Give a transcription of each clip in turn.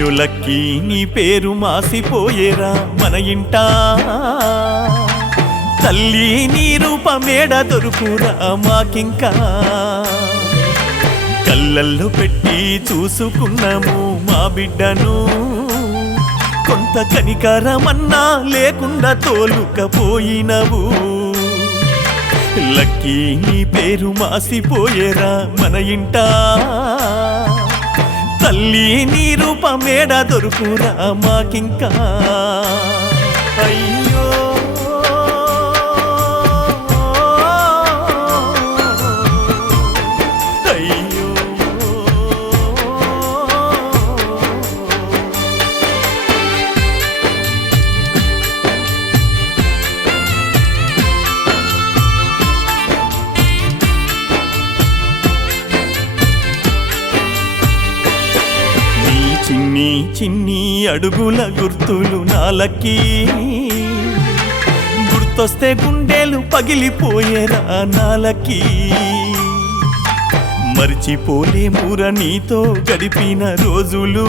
అయ్యో లక్కీ నీ పేరు మాసిపోయేరా మన ఇంటా తల్లి నీ రూపమేడ దొరుకురా మాకింకా కళ్ళల్లో పెట్టి చూసుకున్నాము మా బిడ్డను కొంత కనికరమన్నా లేకుండా తోలుకపోయినవు లక్కీ నీ పేరు మాసిపోయేరా మన ఇంటా తల్లి నీ రూపమేడ దొరుకురా మాకింకా అయ్యో అయ్యో చిన్ని చిన్ని అడుగుల గుర్తులు నాలకి గుర్తొస్తే గుండెలు పగిలిపోయేరా నాలకి మరిచిపోలేమురా నీతో గడిపిన రోజులు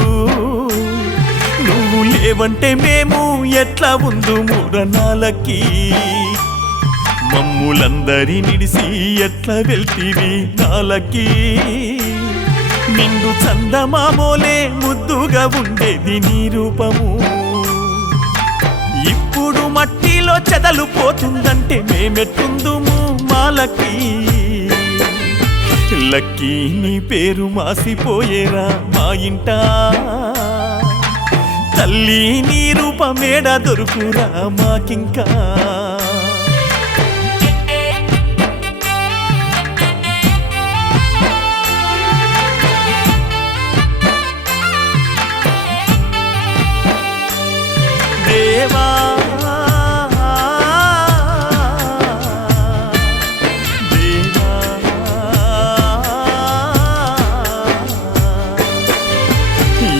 నువ్వు లేవంటే మేము ఎట్లా ఉందుమురా నాలకి మమ్ములందరి నిడిసి ఎట్లా వెళ్తివి నాలకి నిండు చందమామోలే ముద్దుగా ఉండేది నీ రూపము ఇప్పుడు మట్టిలో చెదలు పోతుందంటే మేమెట్టుందుము మాలకి లక్కీ నీ పేరు మాసిపోయేరా మా ఇంటా తల్లి నీ రూపమేడ దొరుకురా మాకింకా దేవా దేవా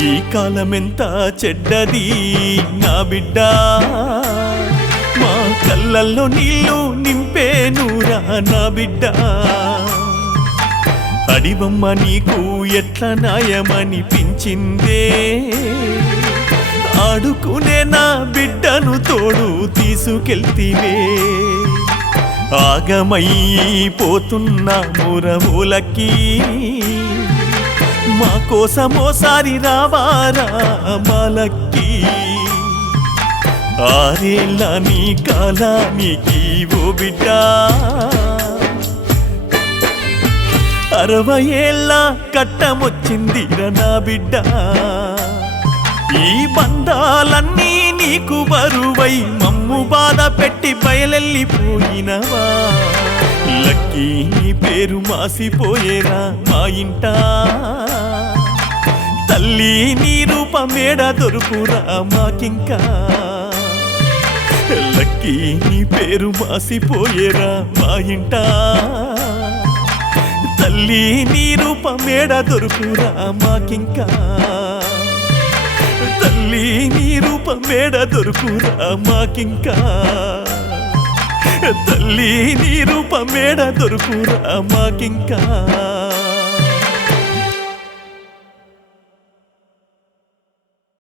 ఈ కాలమెంత చెడ్డది నా బిడ్డ మా కళ్ళల్లో నీళ్ళు నింపేనురా నా బిడ్డ అడివమ్మ నీకు ఎట్లా న్యాయమనిపించిందే ఆడుకునే నా బిడ్డను తోడు తీసుకెళ్తివే ఆగమైపోతున్నా మురములకి మా కోసమోసారి రావారా మాలక్కి ఆరేళ్ళ నీ కాలానికి ఓ బిడ్డ 60 ఏళ్ళ కట్టమొచ్చిందిరా నా బిడ్డ ఈ బంధాలన్నీ నీకు బరువై మమ్ము బాధ పెట్టి బయలెళ్ళిపోయినవా లక్కీ నీ పేరు మాసిపోయేరా మా ఇంటా తల్లి నీ రూపమేడ దొరుకురా మాకింకా లక్కీ నీ పేరు మాసిపోయేరా మా ఇంటా తల్లి నీ రూపమేడ దొరుకురా మాకింకా తల్లి నీ రూపమేడ దొరుకురా మాకింకా తల్లి నీ రూపమేడ దొరుకురా మాకింకా